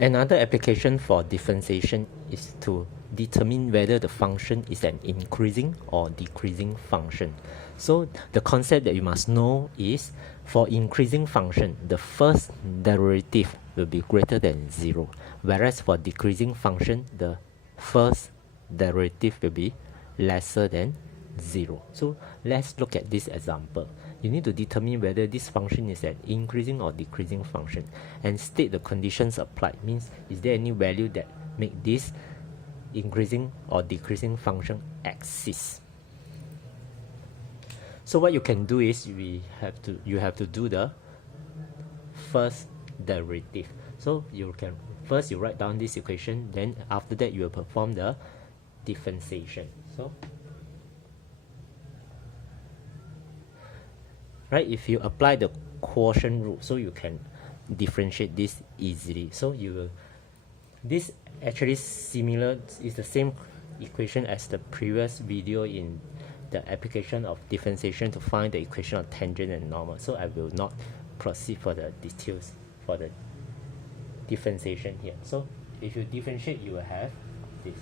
Another application for differentiation is to determine whether the function is an increasing or decreasing function. So the concept that you must know is, for increasing function, the first derivative will be greater than 0, whereas for decreasing function, the first derivative will be lesser than 0. So let's look at this example. You need to determine whether this function is an increasing or decreasing function and state the conditions applied. Means, is there any value that make this increasing or decreasing function exist? So what you can do is you have to do the first derivative. So you can first you write down this equation, then after that you will perform the differentiation. So right, if you apply the quotient rule, so you can differentiate this easily. So you will, this actually similar, is the same equation as the previous video in the application of differentiation to find the equation of tangent and normal. So I will not proceed for the details for the differentiation here. So if you differentiate, you will have this.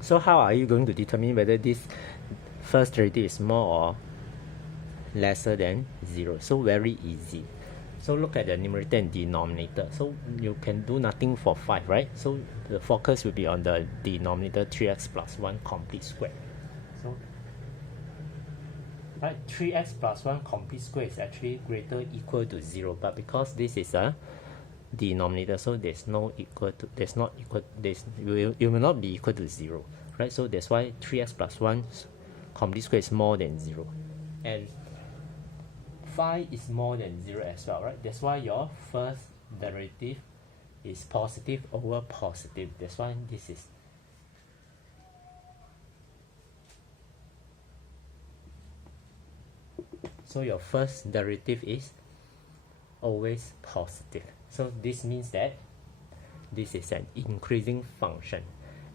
So how are you going to determine whether this first derivative is more or lesser than 0? So very easy. So look at the numerator and denominator. So you can do nothing for 5, right? So the focus will be on the denominator, 3x plus 1 complete square. So right, 3x plus 1 complete square is actually greater or equal to 0, but because this is a denominator, so it will not be equal to 0, right? So that's why 3x plus 1 complete square is more than 0, and 5 is more than 0 as well, right? That's why your first derivative is positive over positive. That's why this is so your first derivative is always positive. So this means that this is an increasing function.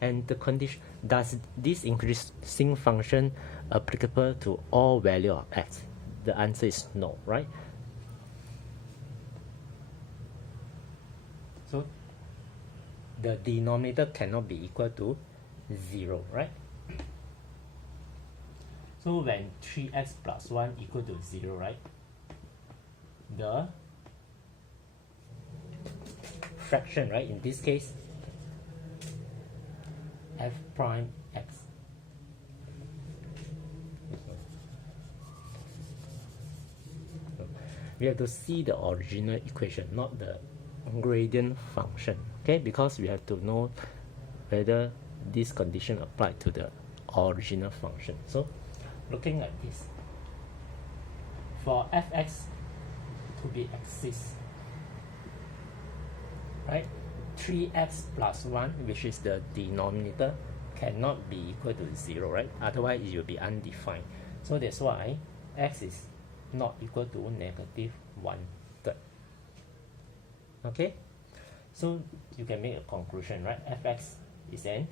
And the condition, does this increasing function applicable to all value of x? The answer is no, right? So the denominator cannot be equal to 0, right? So when 3x plus 1 equal to 0, right, the fraction, right, in this case f prime x, we have to see the original equation, not the gradient function, okay? Because we have to know whether this condition applied to the original function. So looking at this, for fx to be exist, right, 3x plus 1, which is the denominator, cannot be equal to 0, right? Otherwise it will be undefined. So that's why x is not equal to negative 1/3. Okay, so you can make a conclusion, right? Fx is an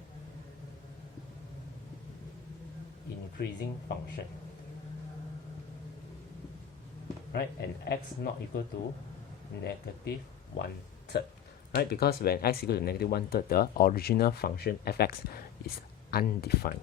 increasing function, right? And x not equal to negative 1/3, right? Because when x equal to negative 1/3, the original function fx is undefined.